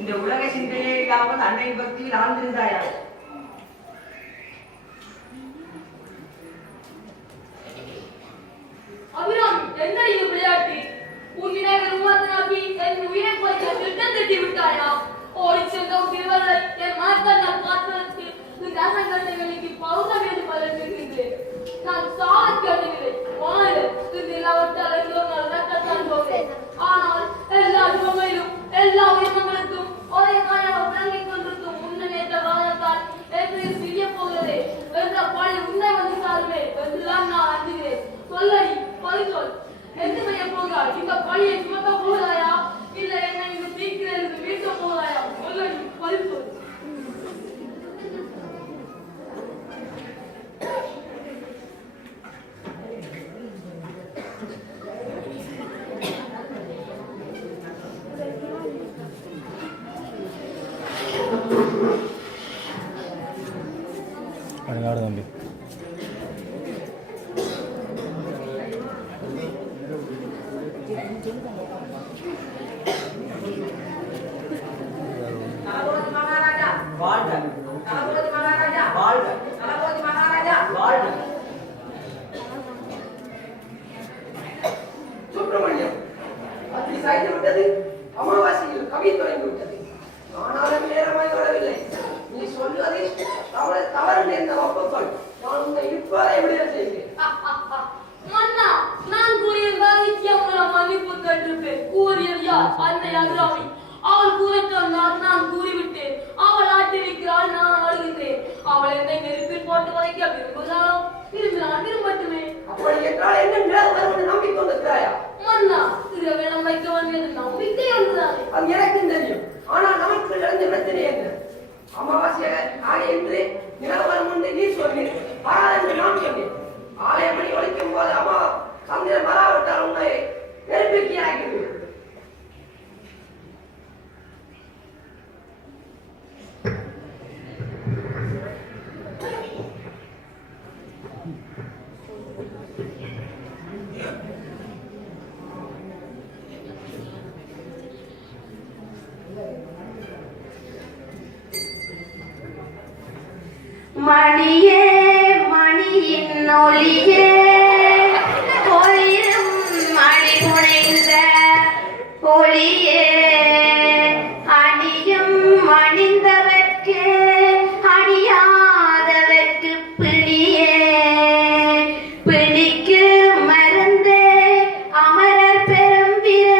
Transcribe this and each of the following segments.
இந்த உலக சிந்தனையே இல்லாமல் அன்னை பக்தியில் ஆழ்ந்திருந்தாயா? அபிராமி, என்ன இது விளையாட்டு? உன் விநாயகர் உமாதனாகி என் உயிரை பறிக்க திட்டம் தட்டி விட்டாயா? ஓடி செல்லும் திருவள்ளுவை என் மனத்தால் நான் பார்ப்பதற்கு இந்த அசங்கட்டங்களுக்கு பௌர்ணமி என்று பலர்கின்றேன். நான் சாவத் கேட்டவில்லை. வானில் இந்த எல்லாவற்றால் எல்லோரும் நான் ரத்தத்தான் போகிறேன். ஆனால் எல்லா உண்மையிலும் எல்லா உயிரினங்களுக்கும் ஒரே காயாக விளங்கிக் கொண்டிருக்கும் முன்னேற்ற வாதத்தால் எப்படி செய்ய போகிறதே என்ற பழி உன்னை வந்து சாருமே என்றுதான் நான் அஞ்சுகிறேன். சொல்லடி, சொல். எந்த செய்ய போகிறாய்? இந்த பழியை சுமக்க போகிறாயா? இல்லை என்னை இந்த தீக்கிலிருந்து மீட்க போகிறாயா? சொல்லடி, சொல். அழகாடு தம்பி சுப்பிரமணியம், அத்தி சாய்ந்து விட்டது. அமாவாசையில் கவி தொடங்கி விட்டது. ஆனாலும் நேரமாய் வரவில்லை. நீ சொல்வதை தவறு என்ற ஒப்புக்கொள். நான் உன்னை இப்போதை விடுதலை செய்கிறேன். மன்னா, நான் கூறியதால் நிச்சயம் மன்னிப்பு கேட்டிருப்பேன். கூறியது யார்? அன்னை அபிராமி. அவள் கூறச் சொன்னால் நான் கூறிவிட்டேன். அவள் ஆட்டிருக்கிறாள், நான் ஆடுகின்றேன். அவள் என்னை நெருப்பில் போட்டு வைக்க விரும்புகிறாளோ? விரும்பினால் விரும்பட்டுமே. அப்படி என்றால் என்ன நிலவரம் நம்பிக்கொண்டிருக்கிறாயா? மன்னா, திருவேணம் வைக்க வேண்டியது நம்பிக்கை ஒன்றுதானே? அது எனக்கும் தெரியும். ஆனால் நமக்கு நடந்த பிரச்சனை என்ன? அமாவாசை ஆகிய என்று நிலவரம் ஒன்று நீ சொன்னேன், வராது என்று நான் சொன்னேன். ஆலய மணி ஒழிக்கும் போது அம்மா சந்திரன் வராவிட்டால் உன்னை நெருப்பிக்கையாகிறது. மணியே மணியின் ஒளியே ஒளிரும் மணி புனைந்த ஒளியே அணியும் அணிந்தவர்க்கு அணியாதவர்க்கு பிணியே பிணிக்கு மருந்தே அமரர் பெரும் விரை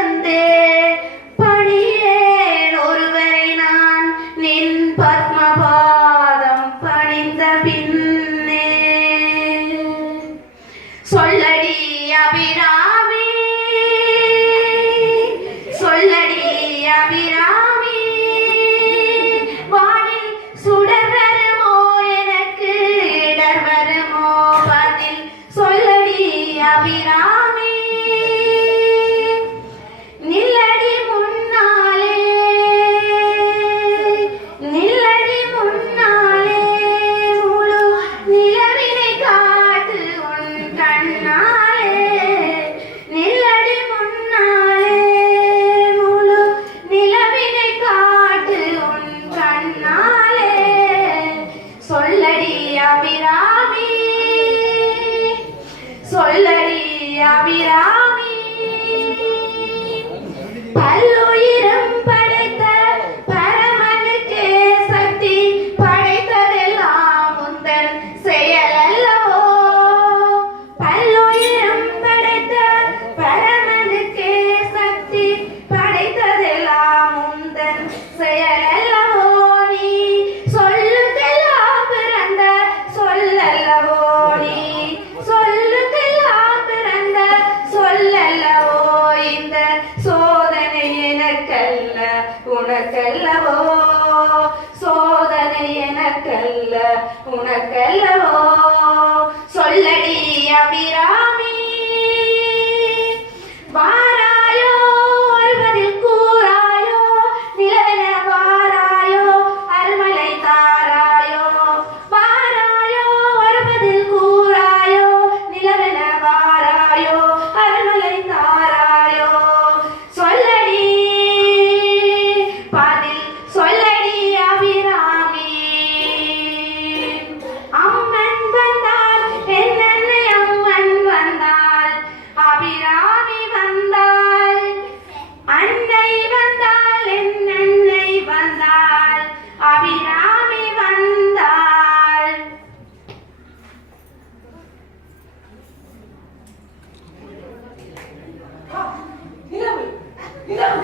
நிலம்.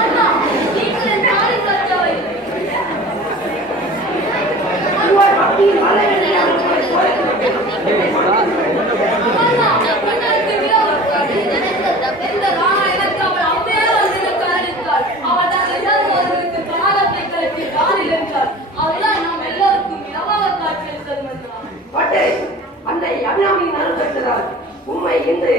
அண்ணா, நீங்கள் என் தாலி கட்டவை. அன்பாய் பக்தியின் வல்லமையை நான் உங்களை அண்ணா, உங்களுக்கு நிலவு இருக்காது. இந்த ராமாயணத்தில் அவள் அவ்வையே வந்து எனக்கு அழைத்தாள். அவள் தன் இளவரசருக்கு கனகத்தை கலப்பி தானில் என்றாள். அதுதான் நாம் எல்லோருக்கும் நிலவாக காட்சியளித்தது மன்னா. பட்டே அன்னை அபிராமியின் அருள் பெற்றதால் உண்மை இன்று